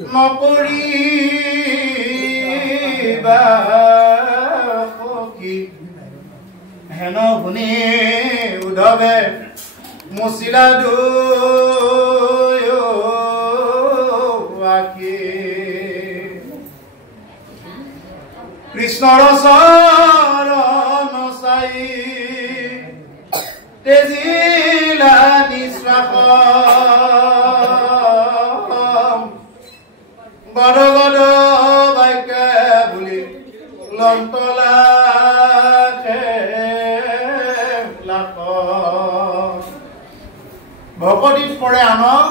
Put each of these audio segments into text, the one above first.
নকৰিবা সখী হেন শুনি উদ্ধৱে মুচিলা দুয়ো আখি কৃষ্ণৰ চৰণ চাই তেজিলা নিশ্বাস গদ গদ বাইকে বুলি লন্তলা ভকতিত পৰে আনক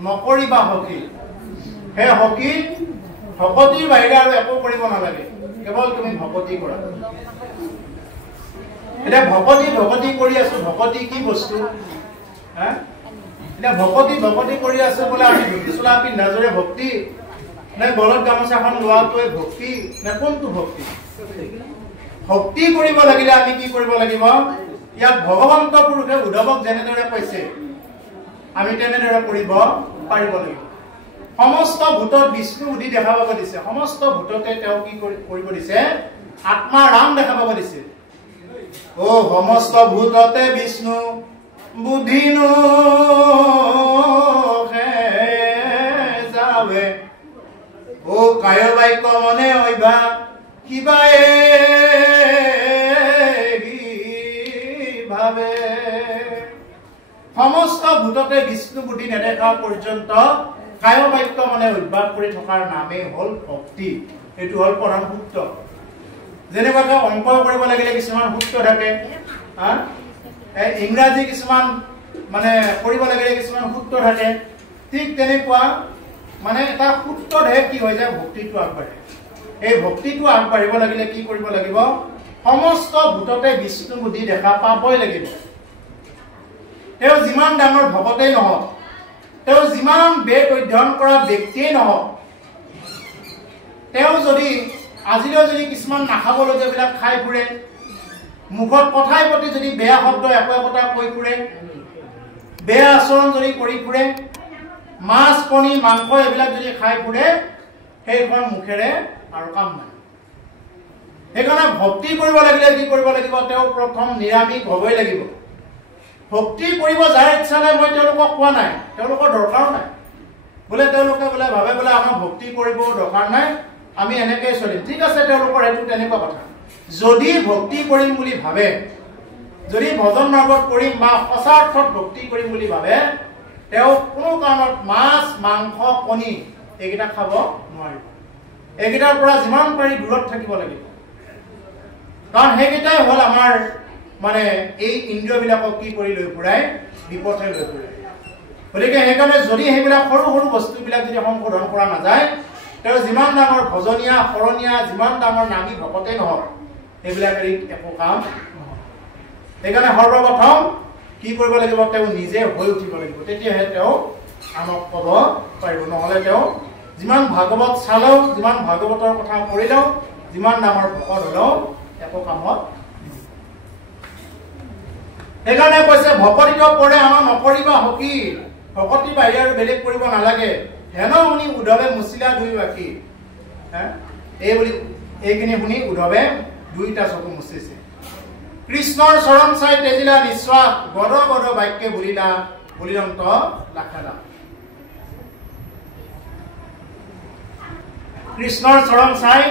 নকৰিবা সখী হে সখী ভকতিৰ বাহিৰে আৰু একো কৰিব নালাগে কেৱল তুমি ভকতি কৰা এটা ভকতি কৰি আছো ভকতি কি বস্তু এটা ভকতি কৰি আছো বোলে আমি ধুতি চোলা পিন্ধাযোৰে ভক্তি নে গলত গামোচাখন লোৱাটোৱে ভক্তি নে কোনটো ভক্তি ভক্তি কৰিব লাগিলে আমি কি কৰিব লাগিব ইয়াত ভগৱন্ত পুৰুষে উদ্ধৱক যেনেদৰে কৈছে আমি তেনেদৰে কৰিব পাৰিব লাগিব সমস্ত ভূতত বিষ্ণু বুদ্ধি দেখা পাব দিছে সমস্ত ভূততে তেওঁ কি কৰিব দিছে আত্মা ৰাম দেখা পাব দিছে ও সমস্ত ভূততে বিষ্ণু বুদ্ধি নো যাবে ও কায় বাক্য মনে হইবা কিবা ভাবে সমস্ত ভূততে বিষ্ণু বুদ্ধি নেদেখা পৰ্যন্ত কায় বাক্য মনে অভ্যাস কৰি থকাৰ নামে হল ভক্তি এটো হল প্ৰধান সূত্ৰ যেনেকৈ অংক কৰিব লাগিলে কিছুমান সূত্ৰ থাকে ইংৰাজী কিছুমান মানে কৰিব লাগিলে কিছুমান সূত্ৰ থাকে ঠিক তেনেকুৱা মানে এটা সূত্ৰহে কি হৈ যায় ভক্তিটো আগবাঢ়ে এই ভক্তিটো আগবাঢ়িব লাগিলে কি কৰিব লাগিব সমস্ত ভূততে বিষ্ণু বুদ্ধি দেখা পাবই লাগিব তেওঁ যিমান ডাঙৰ ভকতেই নহওক তেওঁ যিমান বেদ অধ্যয়ন কৰা ব্যক্তিয়ে নহওক তেওঁ যদি আজিলৈ যদি কিছুমান নাখাবলগীয়াবিলাক খাই ফুৰে মুখত কথাই প্ৰতি যদি বেয়া শব্দ একোটা কৈ ফুৰে বেয়া আচৰণ যদি কৰি ফুৰে মাছ কণী মাংস এইবিলাক যদি খাই ফুৰে সেইখন মুখেৰে আৰু কাম নাই সেইকাৰণে ভক্তি কৰিব লাগিলে কি কৰিব লাগিব তেওঁ প্ৰথম নিৰামিষ হ'বই লাগিব ভক্তি কৰিব যাৰ ইচ্ছা নাই মই তেওঁলোকক কোৱা নাই তেওঁলোকৰ দৰকাৰ নাই বোলে তেওঁলোকে বোলে ভাবে বোলে আমাৰ ভক্তি কৰিব দৰকাৰ নাই আমি এনেকৈ চলিম ঠিক আছে তেওঁলোকৰ এইটো তেনেকুৱা কথা যদি ভক্তি কৰিম বুলি ভাবে যদি ভজন মাৰ্গত কৰিম বা সঁচাৰ্থত ভক্তি কৰিম বুলি ভাবে তেওঁ কোনো কাৰণত মাছ মাংস কণী এইকেইটা খাব নোৱাৰিব এইকেইটাৰ পৰা যিমান পাৰি দূৰত থাকিব লাগিব কাৰণ সেইকেইটাই হ'ল আমাৰ মানে এই ইন্দ্ৰিয়বিলাকক কি কৰি লৈ ফুৰাই বিপথে লৈ ফুৰাই গতিকে সেইকাৰণে যদি সেইবিলাক সৰু সৰু বস্তুবিলাক যদি সংশোধন কৰা নাযায় তেওঁ যিমান ডাঙৰ ভজনীয়া শৰণীয়া যিমান ডাঙৰ নামী ভকতেই নহওক এইবিলাক একো কাম নহয় সেইকাৰণে সৰ্বপ্ৰথম কি কৰিব লাগিব তেওঁ নিজে হৈ উঠিব লাগিব তেতিয়াহে তেওঁ আনক ক'ব পাৰিব নহ'লে তেওঁ যিমান ভাগৱত চালেও যিমান ভাগৱতৰ কথা পঢ়িলেও যিমান ডাঙৰ ভকত হ'লেও একো কামত সেইকাৰণে কৈছে ভকতিত পৰে আমাৰ নকৰিবা সখী ভকতি বাহিৰে আৰু বেলেগ কৰিব নালাগে হেন শুনি উদ্ধৱে মুচিলা দুই আখি এইখিনি শুনি উদ্ধৱে দুইটা চকু মুচিছে কৃষ্ণৰ চৰণ চাই তেজিলা নিশ্বাস গদ গদ বাক্যে বুলিলন্ত লাখালা কৃষ্ণৰ চৰণ চাই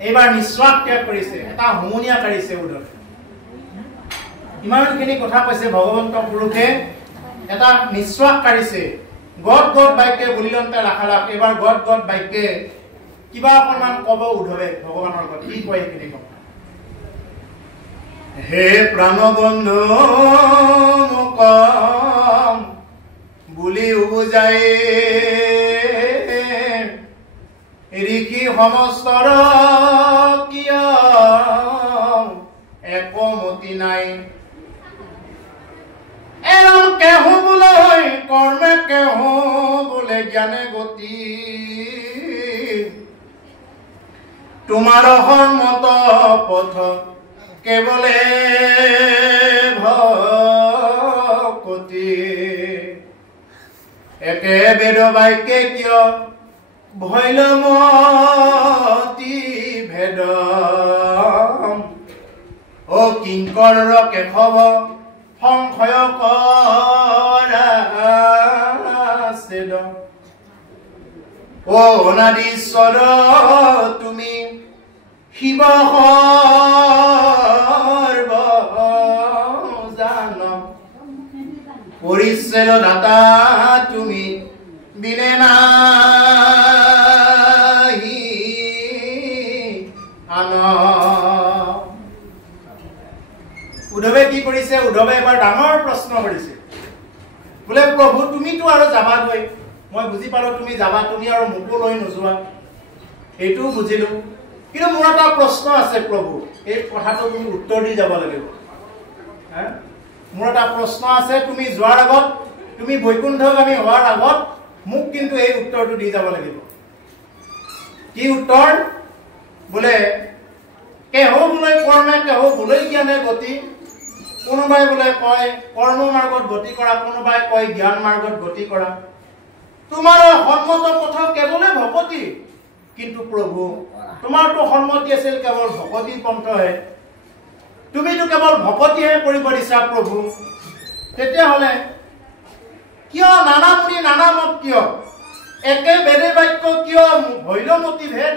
এইবাৰ নিশ্বাস ত্যাগ কৰিছে এটা হুমুনিয়া কাঢ়িছে উদ্ধৱে ইমানখিনি কথা কৈছে ভগৱন্ত পুৰুষে এটা নিশ্বাস কাঢ়িছে গদ গদ বাক্যে বুলিলন্তে লাখালাখ এইবাৰ গদ গদ বাক্যে কিবা অকণমান ক'ব উদ্ধৱে ভগৱানৰ লগত কি কয় সেইখিনি কথা হে প্ৰাণবন্ধু মোক বুলি উবুজাই ঋষি সমস্তৰ কিয় একমতি নাই এৰম কেহু বোলে কৰ্মে কেহু বোলে জ্ঞানে গতি তোমাৰ সন্মত পথ কেৱলে ভকতি একে বেদ বাক্যে কিয় ভৈলমতি ভেদ ও কিংকৰ কেশৱ সংশয় কৰাছেদ ও অনাদিশ্বৰ তুমি শিৱ সৰ্বজান পৰিচ্ছেদ দাতা তুমি বিনে নাহি আন। উদ্ধৱে কি কৰিছে? উদ্ধৱে এবাৰ ডাঙৰ প্ৰশ্ন কৰিছে, বোলে প্ৰভু তুমিতো আৰু যাবাগৈ, মই বুজি পালো তুমি যাবা, তুমি আৰু মোকো লৈ নোযোৱা, এইটোও বুজিলো, কিন্তু মোৰ এটা প্ৰশ্ন আছে প্ৰভু, এই কথাটো তুমি উত্তৰ দি যাব লাগিব। মোৰ এটা প্ৰশ্ন আছে, তুমি যোৱাৰ আগত, তুমি বৈকুণ্ঠগামী হোৱাৰ আগত মোক কিন্তু এই উত্তৰটো দি যাব লাগিব। কি উত্তৰ? বোলে কেহ বোলে কৰ্মে কেহ বোলে জ্ঞানে গতি, কোনোবাই বোলে কয় কৰ্ম মাৰ্গত গতি কৰা, কোনোবাই কয় জ্ঞান মাৰ্গত গতি কৰা, তোমাৰ সন্মত পথ কেৱলে ভকতি, কিন্তু প্ৰভু তোমাৰতো সন্মতি আছিল কেৱল ভকতি পন্থহে, তুমিতো কেৱল ভকতিহে কৰিব দিছা প্ৰভু, তেতিয়াহ'লে কিয় নানা মুনি নানা মত, কিয় একে বেদে বাক্য, কিয় ভৈলমতি ভেদ?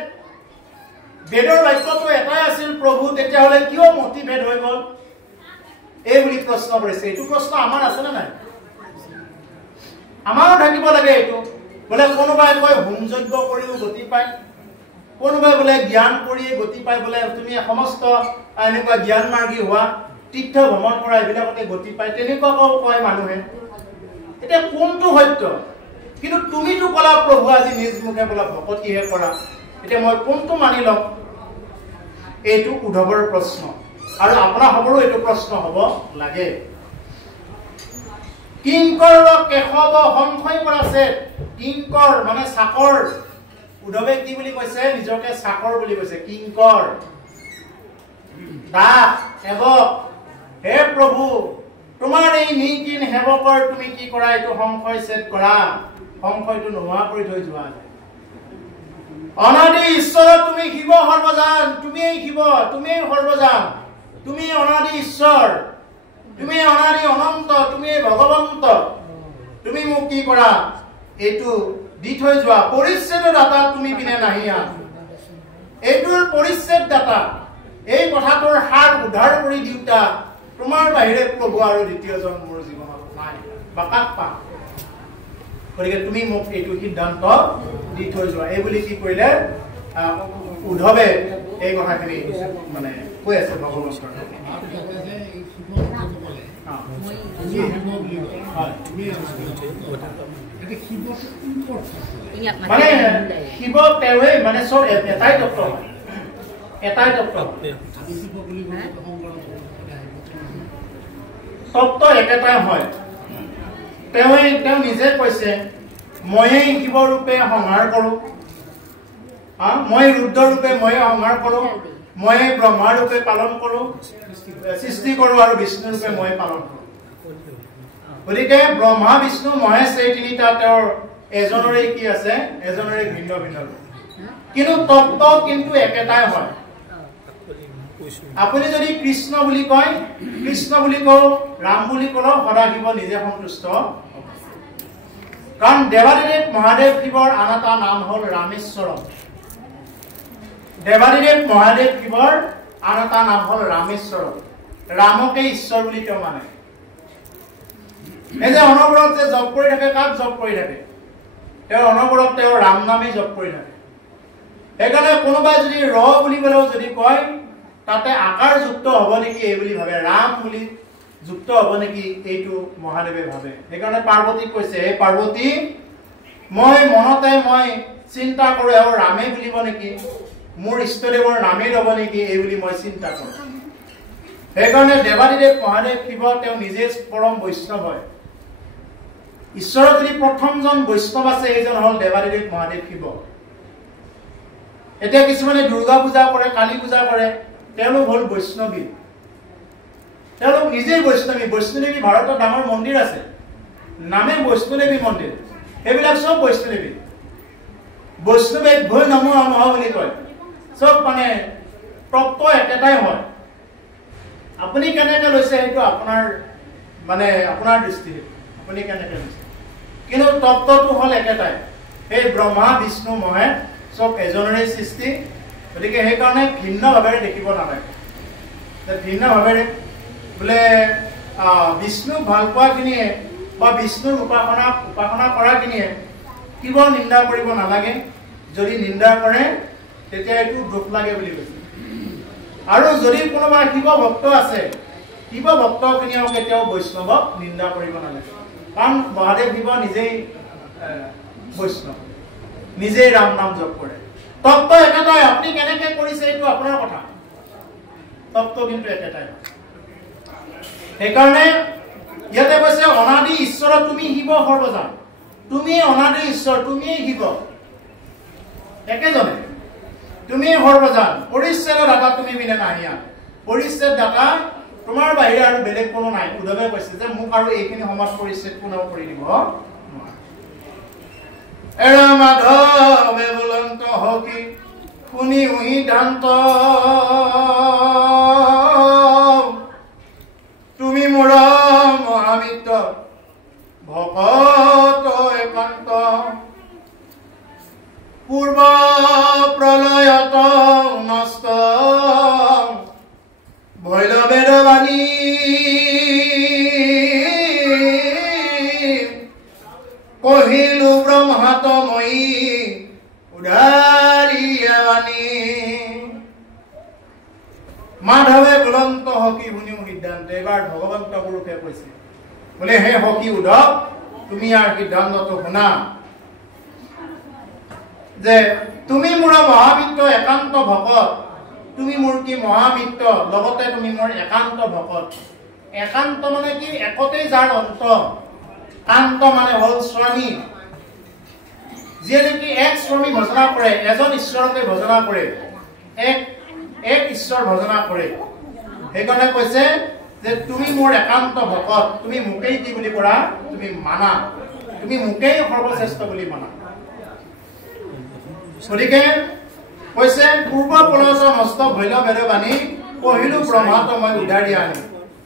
বেদৰ বাক্যটো এটাই আছিল প্ৰভু, তেতিয়াহ'লে কিয় মতি ভেদ হৈ গ'ল? এই বুলি প্ৰশ্ন কৰিছে। এইটো প্ৰশ্ন আমাৰ আছে নে নাই? আমাৰো থাকিব লাগে এইটো। বোলে কোনোবাই কয় হোম যজ্ঞ কৰিও গতি পায়, কোনোবাই বোলে জ্ঞান কৰিয়ে গতি পায়, বোলে তুমি সমস্ত এনেকুৱা জ্ঞান মাৰ্গী হোৱা, তীৰ্থ ভ্ৰমণ কৰা, এইবিলাকতে গতি পায়, তেনেকুৱাও কয় মানুহে। এতিয়া কোনটো সত্য? কিন্তু তুমিতো ক'লা প্ৰভু আজি নিজ মুখে বোলা ভকতিহে কৰা, এতিয়া মই কোনটো মানি ল'ম? এইটো উদ্ধৱৰ প্ৰশ্ন, আৰু আপোনাৰ সকলো এইটো প্ৰশ্ন হ'ব লাগে। কিংকৰ কেশৱ সংশয় কৰাছে, কিংকৰ মানে চাকৰ। উদ্ধৱে কি বুলি কৈছে? নিজকে চাকৰ বুলি কৈছে। কিংকৰ দাস সেৱক, হে প্ৰভু তোমাৰ এই নিকিন সেৱকৰ তুমি কি কৰা? এইটো সংশয় ছেদ কৰা, সংশয়টো নোহোৱা কৰি থৈ যোৱা। অনাদি ঈশ্বৰ তুমি শিৱ সৰ্বজান, তুমিয়েই শিৱ, তুমিয়েই সৰ্বজান, তুমি অনাদি ঈশ্বৰ, তুমি অনাদি অনন্ত, তুমি ভগৱন্ত, তুমি মোক কি কৰা? এইটো দি থৈ যোৱা। পৰিচ্ছেদ দাতা তুমি বিনে নাহি আন, এইটোৰ পৰিচ্ছেদ দাতা, এই কথাটোৰ সাৰ উদ্ধাৰ কৰি দিওঁতা তোমাৰ বাহিৰে প্ৰভু আৰু দ্বিতীয়জন মোৰ জীৱনত নাই বা কাক পাম, গতিকে তুমি মোক এইটো সিদ্ধান্ত দি থৈ যোৱা। এই বুলি কি কৰিলে? উদ্ধৱে এই কথাখিনি মানে কৈ আছে ভগৱন্তৰ। মানে শিৱ তেওঁৱে, মানে চব এটাই তত্ত্ব, এটাই তত্ত্ব, তত্ত্ব একেটাই হয়। তেওঁ নিজে কৈছে ময়েই শিৱ ৰূপে সংহাৰ কৰো, মই ৰুদ্ৰ ৰূপে ময়ে সংহাৰ কৰো, ময়ে ব্ৰহ্মা ৰূপে পালন কৰো, সৃষ্টি কৰো, আৰু বিষ্ণু ৰূপে ময়ে পালন কৰো। গতিকে ব্ৰহ্মা বিষ্ণু মহেশ এই তিনিটা তেওঁৰ এজনৰে কি আছে? এজনৰে ভিন্ন ভিন্ন ৰূপ, কিন্তু তত্ত্ব কিন্তু একেটাই হয়। আপুনি যদি কৃষ্ণ বুলি কয়, কৃষ্ণ বুলি কওঁ, ৰাম বুলি ক'লেও সদাশিৱ নিজে সন্তুষ্ট, কাৰণ দেৱাদিদেৱ মহাদেৱ শিৱৰ আন এটা নাম হ'ল ৰামেশ্বৰম। দেৱাদিদেৱ মহাদেৱ শিৱৰ আন এটা নাম হ'ল ৰামেশ্বৰম। ৰামকে ঈশ্বৰ বুলি তেওঁ মানে। এই যে অনবৰত যে জপ কৰি থাকে, কাক জপ কৰি থাকে? তেওঁ অনবৰত তেওঁৰ ৰাম নামেই জপ কৰি থাকে। সেইকাৰণে কোনোবাই যদি ৰ বুলি ক'লেও যদি কয়, তাতে আকাৰ যুক্ত হ'ব নেকি এই বুলি ভাবে, ৰাম বুলি যুক্ত হ'ব নেকি এইটো মহাদেৱে ভাবে। সেইকাৰণে পাৰ্বতীক কৈছে, হে পাৰ্বতী মই মনতে মই চিন্তা কৰো, আৰু ৰামে বুলিব নেকি, মোৰ ইষ্টদেৱৰ নামেই ল'ব নেকি এই বুলি মই চিন্তা কৰো। সেইকাৰণে দেৱাদিদেৱ মহাদেৱ শিৱ তেওঁ নিজে পৰম বৈষ্ণৱ হয়। ঈশ্বৰৰ যদি প্ৰথমজন বৈষ্ণৱ আছে, এইজন হ'ল দেৱাদিদেৱ মহাদেৱ শিৱ। এতিয়া কিছুমানে দুৰ্গা পূজা কৰে, কালী পূজা কৰে, তেওঁলোক হ'ল বৈষ্ণৱী, তেওঁলোক নিজেই বৈষ্ণৱী। বৈষ্ণৱদেৱী ভাৰতত ডাঙৰ মন্দিৰ আছে, নামে বৈষ্ণৱদেৱী মন্দিৰ, সেইবিলাক চব বৈষ্ণৱদেৱী। বৈষ্ণৱে ভয় নমঃ নমঃ বুলি কয় সব মানে তত্ত্ব একেটাই হয় আপুনি কেনেকৈ লৈছে সেইটো আপোনাৰ মানে আপোনাৰ দৃষ্টি আপুনি কেনেকৈ লৈছে কিন্তু তত্ত্বটো হ'ল একেটাই এই ব্ৰহ্মা বিষ্ণু মহেশ সব এজনৰে সৃষ্টি গতিকে সেইকাৰণে ভিন্নভাৱে দেখিব নালাগে ভিন্নভাৱে বোলে বিষ্ণুক ভাল পোৱাখিনিয়ে বা বিষ্ণুৰ উপাসনা কৰাখিনিয়ে কিবা নিন্দা কৰিব নালাগে যদি নিন্দা কৰে তেতিয়া এইটো দুখ লাগে বুলি কৈছে আৰু যদি কোনোবা শিৱ ভক্ত আছে শিৱ ভক্তখিনিয়েও কেতিয়াও বৈষ্ণৱক নিন্দা কৰিব নালাগে কাৰণ মহাদেৱ শিৱ নিজেই বৈষ্ণৱ নিজেই ৰাম নাম জপ কৰে তত্ত্ব একেটাই আপুনি কেনেকৈ কৰিছে এইটো আপোনাৰ কথা তত্ত্ব কিন্তু একেটাই সেইকাৰণে ইয়াতে কৈছে অনাদি ঈশ্বৰ তুমি শিৱ সৰ্বজান তুমি অনাদি ঈশ্বৰ তুমি শিৱ একেজনে তুমি সৰ্বজান পৰিচ্ছেদ দাতা তুমি বিনে নাহিয়া পৰিচ্ছেদ দাতা তোমাৰ বাহিৰে আৰু বেলেগ কোনো নাই উদ্ধৱে কৈছে যে মোক আৰু এইখিনি সময়ত পৰিচ্ছেদ কোনেও কৰি দিব এৰা মাধৱে বুলন্ত হকি শুনি উহি দান্ত তুমি মোৰ মহামিত্ৰ ভকত একান্ত পূৰ্ব প্ৰলয়ত নষ্ট ভৈৰৱেৰ বাণী কহিলো ব্ৰহ্মাতময়ী উদাৰিয়া বাণী মাধৱে বুলন্ত হকি শুনি সিদ্ধান্ত এবাৰ ভগৱন্ত পুৰুষে কৈছে বোলে হে হকি উদ্ধৱ তুমি ইয়াৰ সিদ্ধান্তটো শুনা যে তুমি মোৰ মহামিত্ৰ একান্ত ভকত তুমি মোৰ কি মহামিত্ৰ লগতে তুমি মোৰ একান্ত ভকত একান্ত মানে কি একতেই যাৰ অন্ত কান্ত মানে হ'ল স্বামী যিয়ে নেকি এক স্বামী ভজনা কৰে এজন ঈশ্বৰকে ভজনা কৰে এক ঈশ্বৰ ভজনা কৰে সেইকাৰণে কৈছে যে তুমি মোৰ একান্ত ভকত তুমি মোকেই কি বুলি কৰা তুমি মানা তুমি মোকেই সৰ্বশ্ৰেষ্ঠ বুলি মানা গতিকে কৈছে পূৰ্ব প্ৰলয়ত নষ্ট ভৈৰৱেৰ বাণী কহিলো ব্ৰহ্মাত মই উদাৰি আনি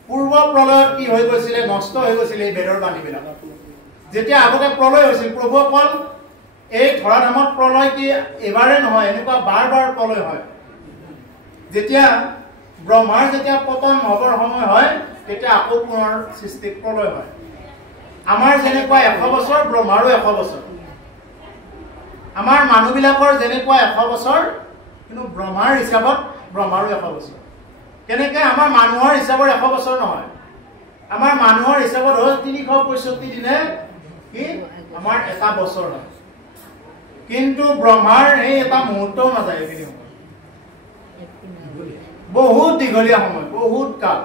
পূৰ্ব প্ৰলয়ত কি হৈ গৈছিলে নষ্ট হৈ গৈছিলে এই বেদৰ বাণীবিলাক যেতিয়া আগতে প্ৰলয় হৈছিল প্ৰভু অকল এই ধৰাধামত প্ৰলয় কি এবাৰে নহয় এনেকুৱা বাৰ বাৰ প্ৰলয় হয় যেতিয়া ব্ৰহ্মাৰ যেতিয়া পতন হ'বৰ সময় হয় তেতিয়া আকৌ পুনৰ সৃষ্টি প্ৰলয় হয় আমাৰ যেনেকুৱা 100 বছৰ ব্ৰহ্মাৰো 100 বছৰ আমাৰ মানুহবিলাকৰ যেনেকুৱা 100 বছৰ কিন্তু ব্ৰহ্মাৰ হিচাপত ব্ৰহ্মাৰো 100 বছৰ কেনেকৈ আমাৰ মানুহৰ হিচাপত 100 বছৰ নহয় আমাৰ মানুহৰ হিচাপত হ'ল 365 দিনে কি আমাৰ এটা বছৰ হয় কিন্তু ব্ৰহ্মাৰ এই এটা মুহূৰ্তও নাযায় এইখিনি বহুত দীঘলীয়া সময় বহুত কাল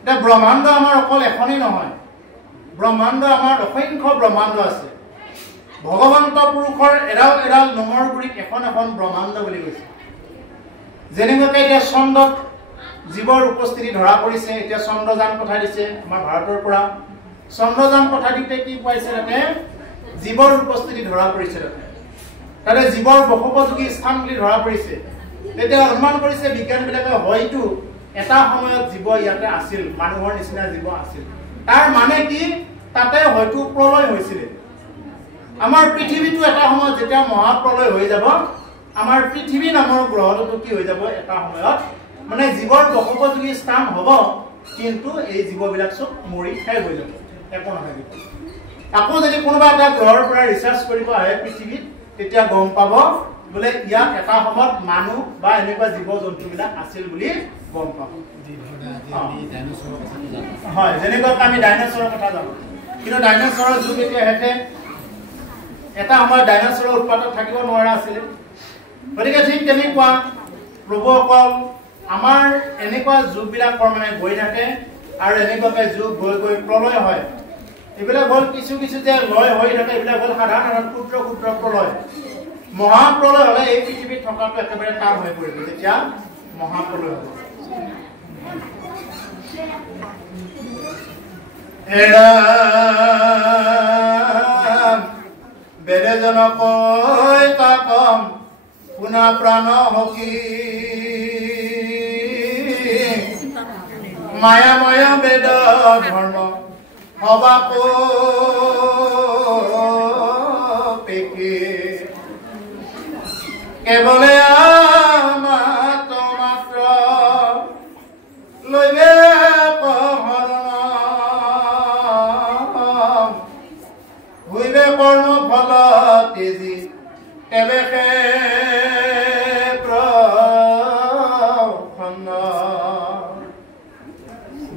এটা ব্ৰহ্মাণ্ড আমাৰ অকল এখনেই নহয় ব্ৰহ্মাণ্ড আমাৰ অসংখ্য ব্ৰহ্মাণ্ড আছে ভগৱন্ত পুৰুষৰ এডাল এডাল নোমৰ গুৰিত এখন এখন ব্ৰহ্মাণ্ড বুলি কৈছে যেনেকৈ এতিয়া চন্দ্ৰত জীৱৰ উপস্থিতি ধৰা পৰিছে এতিয়া চন্দ্ৰযান পঠাই দিছে আমাৰ ভাৰতৰ পৰা চন্দ্ৰযান পঠাই দিতে কি পাইছে তাতে জীৱৰ উপস্থিতি ধৰা পৰিছে তাতে জীৱৰ বসুপযোগী স্থান বুলি ধৰা পৰিছে তেতিয়া অনুমান কৰিছে বিজ্ঞানীবিলাকে হয়তো এটা সময়ত জীৱ ইয়াতে আছিল মানুহৰ নিচিনা জীৱ আছিল তাৰ মানে কি তাতে হয়তো প্ৰলয় হৈছিল আমাৰ পৃথিৱীটো এটা সময়ত যেতিয়া মহাপ্ৰলয় হৈ যাব আমাৰ পৃথিৱী নামৰ গ্ৰহটো কি হৈ যাব এটা সময়ত মানে জীৱৰ বসুপযোগী স্থান হ'ব কিন্তু এই জীৱবিলাক সব মৰি শেষ হৈ যাব একো নাথাকিব আকৌ যদি কোনোবা এটা গ্ৰহৰ পৰা ৰিচাৰ্চ কৰিব আহে পৃথিৱীত তেতিয়া গম পাব বোলে ইয়াত এটা সময়ত মানুহ বা এনেকুৱা জীৱ জন্তুবিলাক আছিল বুলি গম পাব হয় যেনেকৈ আমি ডাইনোচৰৰ কথা জানো কিন্তু ডাইনোচৰৰ যুগ এতিয়া হেঁতে এটা সময়ত ডাইনোচৰৰ উৎপাতত থাকিব নোৱাৰা আছিলে গতিকে ঠিক তেনেকুৱা প্ৰভুসকল আমাৰ এনেকুৱা যুগবিলাকৰ মানে গৈ থাকে আৰু এনেকুৱাকৈ যুগ গৈ গৈ প্ৰলয় হয় এইবিলাক হ'ল কিছু কিছু যে লয় হৈ থাকে এইবিলাক হ'ল সাধাৰণ ক্ষুদ্ৰ ক্ষুদ্ৰ প্ৰলয় মহাপ্ৰলয় হ'লে এই পৃথিৱীত থকাটো একেবাৰে টান হৈ পৰিব যেতিয়া মহাপ্ৰলয় হ'ব বেদে জনকৈ তাকম পুনা প্ৰাণ হকি মায়াময় বেদ ধৰ্ম হবা পেকে কেৱলে মাত্ৰ লৈবে হইবে কৰ্ম ফল তেজি এবেকে প্ৰসন্ন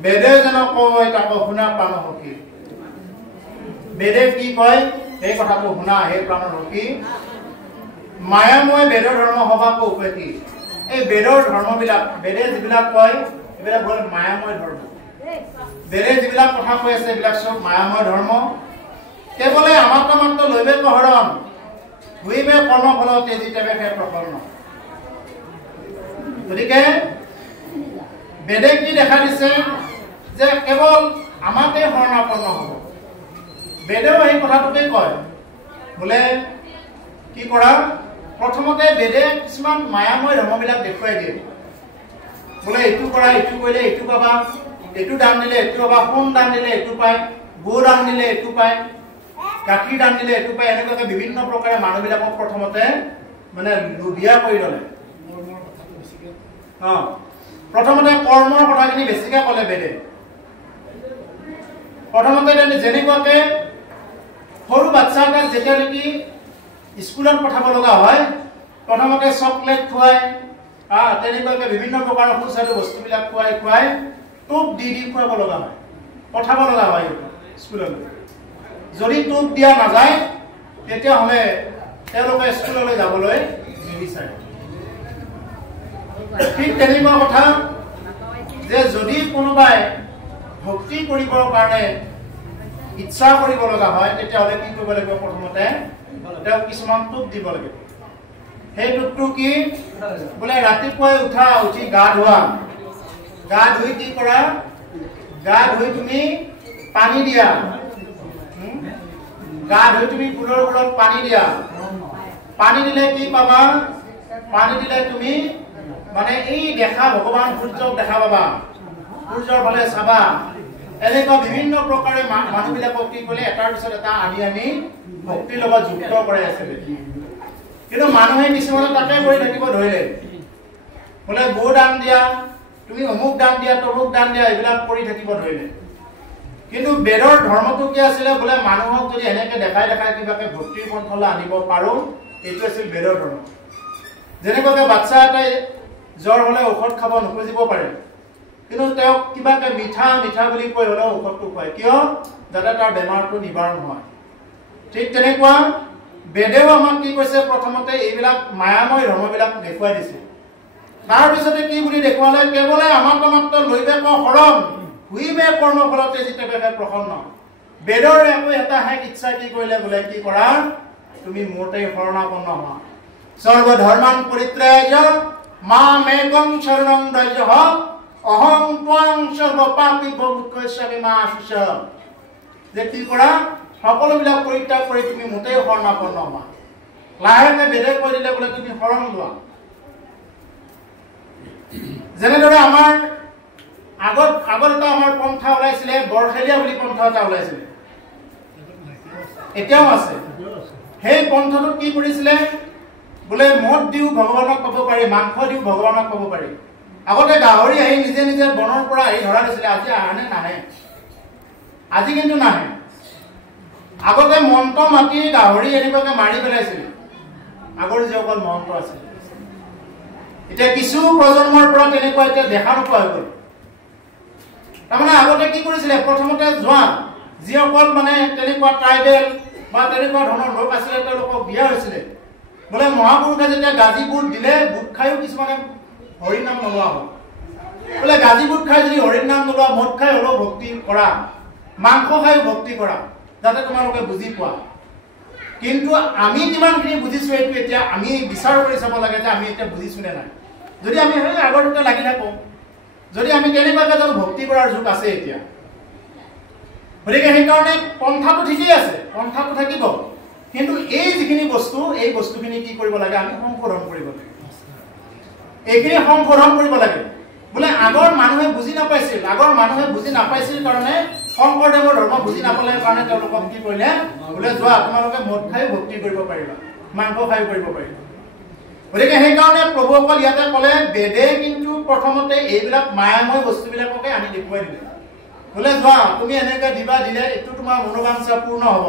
বেদে যেন কয় তাক শুনা প্ৰাণ সখী বেদে কি কয় সেই কথাটো শুনা হে প্ৰাণ সখী মায়াময় বেদৰ ধৰ্ম হবাকো উপেতি এই বেদৰ ধৰ্মবিলাক বেদে যিবিলাক কয় এইবিলাক হ'ল মায়াময় ধৰ্ম বেদে যিবিলাক কথা কৈ আছে এইবিলাক চব মায়াময় ধৰ্ম কেৱলে মাত্ৰ লৈবে হৰণ হইবে কৰ্মফল তেজি তেবেকে প্ৰসন্ন গতিকে বেদে কি দেখা দিছে যে কেৱল আমাতে শৰণাপন্ন হ'ব বেদেও এই কথাটোকে কয় বোলে কি কৰা প্ৰথমতে বেদে কিছুমান মায়াময় ধৰ্মবিলাক দেখুৱাই দিয়ে বোলে এইটো কৰা এইটো কৰিলে এইটো পাবা এইটো দান দিলে এইটো পাবা সোণ দান দিলে এইটো পায় গো দান দিলে এইটো পায় গাখীৰ দান দিলে এইটো পায় এনেকুৱাকে বিভিন্ন প্ৰকাৰে মানুহবিলাকক প্ৰথমতে মানে লুভিয়া কৰি ল'লে প্ৰথমতে কৰ্মৰ কথাখিনি বেছিকে ক'লে বেদে প্ৰথমতে যেনেকুৱাকে সৰু বাচ্চা এটাক যেতিয়া নেকি স্কুলত পঠাব লগা হয় প্ৰথমতে চকলেট খুৱাই তেনেকুৱাকে বিভিন্ন প্ৰকাৰৰ সুস্বাদু বস্তুবিলাক খুৱাই টোপ দি খুৱাব লগা হয় পঠাব লগা হয় স্কুললৈ যদি টোপ দিয়া নাযায় তেতিয়াহ'লে তেওঁলোকে স্কুললৈ যাবলৈ নিবিচাৰে ঠিক তেনেকুৱা কথা যে যদি কোনোবাই ভক্তি কৰিবৰ কাৰণে ইচ্ছা কৰিব লগা হয় তেতিয়াহ'লে কি কৰিব লাগিব প্ৰথমতে তেওঁক কিছুমান টোপ দিব লাগিব সেই টোপটো কি বোলে ৰাতিপুৱাই উঠি গা ধোৱা গা ধুই কি কৰা গা ধুই তুমি পানী দিয়া গা ধুই তুমি ফুলৰ গুৰত পানী দিয়া পানী দিলে কি পাবা পানী দিলে তুমি মানে এই দেখা ভগৱান সূৰ্যক দেখা পাবা সূৰ্যৰ ফালে চাবা এনেকুৱা বিভিন্ন প্ৰকাৰে মানুহবিলাকক কি কৰিলে এটাৰ পিছত এটা আনি ভক্তিৰ লগত যুক্ত কৰাই আছে কিন্তু মানুহে কিছুমানে তাকে কৰি থাকিব ধৰিলে বোলে গো দান দিয়া তুমি অমুক দান দিয়া তমুক দান দিয়া এইবিলাক কৰি থাকিব ধৰিলে কিন্তু বেদৰ ধৰ্মটো কি আছিলে বোলে মানুহক যদি এনেকে দেখাই কিবাকে ভক্তিৰ পন্থলৈ আনিব পাৰো এইটো আছিল বেদৰ ধৰ্ম যেনেকুৱাকে বাচ্চা এটাই জ্বৰ হলে ঔষধ খাব নুখুজিব পাৰে কিন্তু তেওঁক কিবাকে মিঠা বুলি কৈ হলেও ঔষধটো খুৱায় কিয় যাতে তাৰ বেমাৰটো নিবাৰণ হয় ঠিক তেনেকুৱা বেদেও আমাক কি কৈছে প্ৰথমতে এইবিলাক মায়াময় ধৰ্মবিলাক দেখুৱাই দিছে তাৰপিছতে কি বুলি দেখুৱালে কেৱলে মাত্ৰ লৈবে হৰণ হুইবে কৰ্মফলতে জিতেবেকে প্ৰসন্ন বেদৰ একো এটা হে ইচ্ছা কি কৰিলে বোলে কি কৰা তুমি মোৰতে শৰণাপন্ন হোৱা সৰ্বধৰ্মান পৰিত্যাজ্য মামেকং শৰণং ব্ৰজঃ অহং ত্বং সৰ্বপাপী ভবুৎকৈস্যামি মা আশুচ যে কি কৰা সকলোবিলাক পৰিত্যাগ কৰি তুমি মোতে শৰণাপন্ন হোৱা লাহেকে বেদে কৈ দিলে বোলে তুমি শৰণ লোৱা যেনেদৰে আমাৰ আগত এটা আমাৰ পন্থা ওলাইছিলে বৰখেলীয়া বুলি পন্থা এটা ওলাইছিলে এতিয়াও আছে সেই পন্থাটোত কি কৰিছিলে বোলে মদ দিও ভগৱানক পাব পাৰি মাংস দিও ভগৱানক পাব পাৰি আগতে গাহৰি আহি নিজে বনৰ পৰা আহি ধৰা দিছিলে আজি আহে নাহে আজি কিন্তু নাহে আগতে মন্ত্ৰ মাতি গাহৰি এনেকুৱাকে মাৰি পেলাইছিলে আগৰ যিসকল মন্ত্ৰ আছিল এতিয়া কিছু প্ৰজন্মৰ পৰা তেনেকুৱা এতিয়া দেখা নোপোৱা হৈ গ'ল তাৰমানে আগতে কি কৰিছিলে প্ৰথমতে যোৱা যিসকল মানে তেনেকুৱা ট্ৰাইবেল বা তেনেকুৱা ধৰণৰ লোক আছিলে তেওঁলোকক বিয়া হৈছিলে বোলে মহাপুৰুষে যেতিয়া গাজি বুট দিলে বুট খায়ো কিছুমানে হৰি নাম নলোৱা হ'ল বোলে গাজি বুট খাই যদি হৰি নাম নলোৱা মদ খাই হ'লেও ভক্তি কৰা মাংস খায়ো ভক্তি কৰা যাতে তোমালোকে বুজি পোৱা কিন্তু আমি যিমানখিনি বুজিছো এইটো এতিয়া আমি বিচাৰ কৰি চাব লাগে যে আমি এতিয়া বুজিছো নে নাই যদি আমি আগৰটোতে লাগি থাকো যদি আমি তেনেকুৱাকে যদি ভক্তি কৰাৰ যুগ আছে এতিয়া গতিকে সেইকাৰণে পন্থাটো ঠিকেই আছে পন্থাটো থাকিব কিন্তু এই যিখিনি বস্তু এই বস্তুখিনি কি কৰিব লাগে আমি সংশোধন কৰিব লাগে এইখিনি সংশোধন কৰিব লাগে বোলে আগৰ মানুহে বুজি নাপাইছিল কাৰণে শংকৰদেৱৰ ধৰ্ম বুজি নাপালে কাৰণে তেওঁলোকক কি কৰিলে বোলে যোৱা তোমালোকে মদ খাই ভক্তি কৰিব পাৰিবা মাংস খাই কৰিব পাৰিবা গতিকে সেইকাৰণে প্ৰভুসকল ইয়াতে ক'লে বেদে কিন্তু প্ৰথমতে এইবিলাক মায়াময় বস্তুবিলাককে আনি দেখুৱাই দিলে বোলে যোৱা তুমি এনেকৈ দিবা দিলে এইটো তোমাৰ মনোবাঞ্ছা পূৰ্ণ হ'ব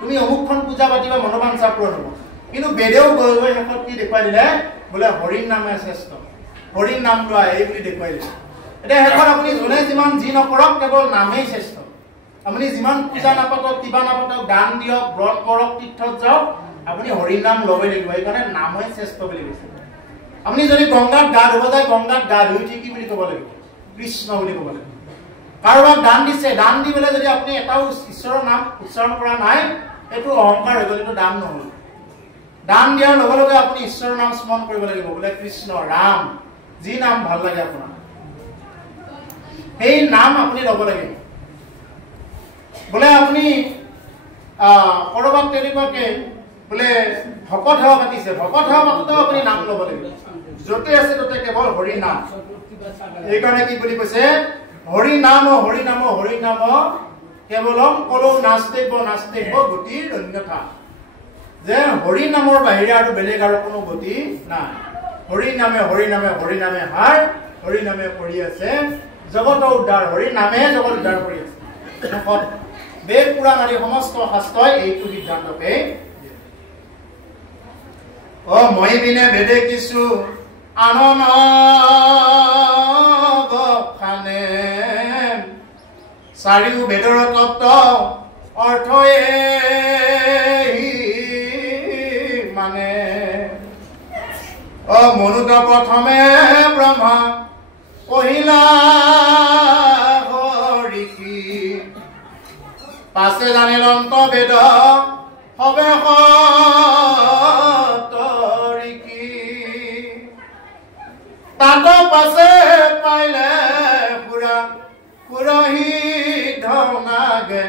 তুমি অমুকখন পূজা পাতিবা মনোবাঞ্ছা পূৰণ হ'ব কিন্তু বেদেও গৈ গৈ শেষত কি দেখুৱাই দিলে বোলে হৰিৰ নামে শ্ৰেষ্ঠ হৰিৰ নাম লোৱা এই বুলি দেখুৱাই দিলে এতিয়া শেষত আপুনি যোনে যিমান যি নকৰক কেৱল নামেই শ্ৰেষ্ঠ আপুনি যিমান পূজা নাপাতক কিবা নাপাতক দান দিয়ক ব্ৰত কৰক তীৰ্থত যাওক আপুনি হৰিৰ নাম ল'বই লাগিব সেইকাৰণে নামেই শ্ৰেষ্ঠ বুলি কৈছে আপুনি যদি গংগাত গা ধুব যায় গংগাত গা ধুই উঠি কি বুলি ক'ব লাগিব কৃষ্ণ বুলি ক'ব লাগিব কাৰোবাক দান দিছে দান দি পেলাই যদি আপুনি এটাও ঈশ্বৰৰ নাম উচ্চাৰণ কৰা নাই এইটো অহংকাৰ হৈ গ'ল এইটো দান নহ'ল দান দিয়াৰ লগে লগে আপুনি ঈশ্বৰৰ নাম স্মৰণ কৰিব লাগিব বোলে কৃষ্ণ ৰাম যি নাম ভাল লাগে আপোনাৰ সেই নাম আপুনি ল'ব লাগিব বোলে আপুনি কৰবাত তেনেকুৱাকে বোলে ভকত সেৱা পাতিছে ভকত সেৱা পাতোতেও আপুনি নাম ল'ব লাগিব য'তে আছে ত'তে কেৱল হৰি নাম এইকাৰণে কি বুলি কৈছে হৰি নাম কেৱলম কলো নাস্তিব্য গতিৰ অন্যথা যে হৰি নামৰ বাহিৰে আৰু বেলেগ আৰু কোনো গতি নাই হৰি নামে হাৰ হৰি নামে কৰি আছে জগত উদ্ধাৰ হৰি নামে জগত উদ্ধাৰ কৰি আছে বেদ পুৰাণ আদি সমস্ত শাস্ত্ৰই এইটো সিদ্ধান্তকে মই বিনে বেদে কিছু আনন খানে চাৰিও বেদৰ তত্ত্ব অৰ্থয়ে মানে মনুত প্ৰথমে ব্ৰহ্মা কহিলা হৰিকি পাছে জানিলন্ত বেদ হবে সতৰিকি তাত পাছে পাইলে পুৰহি ধনাগে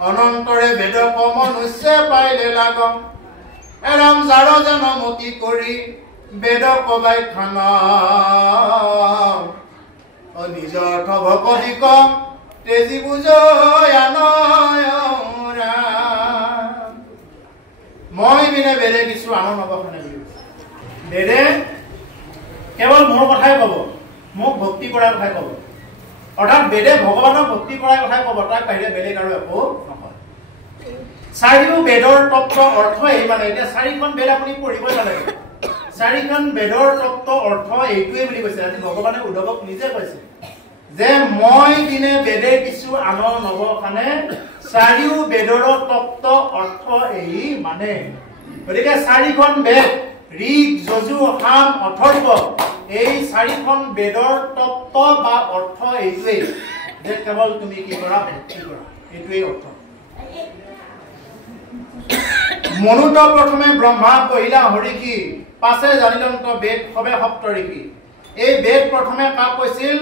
অনন্তৰে বেদ মনুষ্য পাইলে লাগম এৰম যাৰ জনমতি কৰি বেদ কবাই খানা নিজ অৰ্থ ভকতি কম তেজি বুজয় মই বিনে বেদে কিছু আন নবখানে বুলি বেদে কেৱল মোৰ কথাই ক'ব মোক ভক্তি কৰাৰ কথাই ক'ব অৰ্থাৎ বেদে ভগৱানক ভক্তি কৰাৰ কথাই ক'ব তাৰ বাহিৰে বেলেগ আৰু একো নকয় চাৰিও বেদৰ তত্ত্ব অৰ্থ এই মানে এতিয়া চাৰিখন বেদ আপুনি পঢ়িব নালাগে চাৰিখন বেদৰ তত্ত্ব অৰ্থ এইটোৱে বুলি কৈছে আজি ভগৱানে উদ্ধৱক নিজে কৈছে যে মই দিনে বেদে কিছু আন নবখানে চাৰিও বেদৰ তত্ত্ব অৰ্থ এই মানে গতিকে চাৰিখন বেদ ঋক যজু সাম অথৰ্ব এই চাৰিখন বেদৰ তত্ত্ব বা অৰ্থ এইটোৱেই যে কেৱল তুমি কি কৰা ভক্তি কৰা এইটোৱেই অৰ্থ মনুত প্ৰথমে ব্ৰহ্মা কহিলা হৰিকি পাছে জানিলন্ত বেদ হবে সপ্তৰিকি এই বেদ প্ৰথমে কাক কৈছিল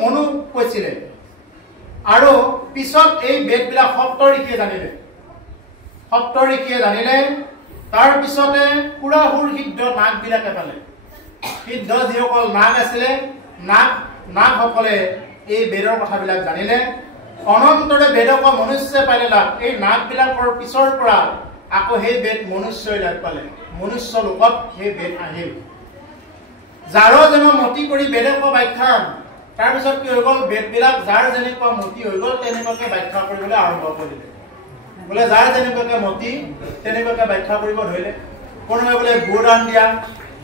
মনু কৈছিলে আৰু পিছত এই বেদবিলাক সপ্তৰিকিয়ে জানিলে তাৰ পিছতে পুৰাহুৰ সিদ্ধ নাগবিলাকে পালে সিদ্ধ যিসকল নাগ আছিলে নাগসকলে এই বেদৰ কথাবিলাক জানিলে অনন্তৰে বেদক মনুষ্য পালে লাভ এই নাগবিলাকৰ পিছৰ পৰা আকৌ সেই বেদ মনুষ্যই লাভ পালে মনুষ্য লোকত সেই বেদ আহিল যাৰ যেন মতি কৰি বেদক ব্যাখ্যান তাৰপিছত কি হৈ গ'ল বেদবিলাক যাৰ যেনেকুৱা মতি হৈ গ'ল তেনেকুৱাকে ব্যাখ্যা কৰিবলৈ আৰম্ভ কৰিলে বোলে যাৰ যেনেকুৱাকে মতি তেনেকুৱাকে ব্যাখ্যা কৰিব ধৰিলে কোনোবাই বোলে গুৰ দান দিয়া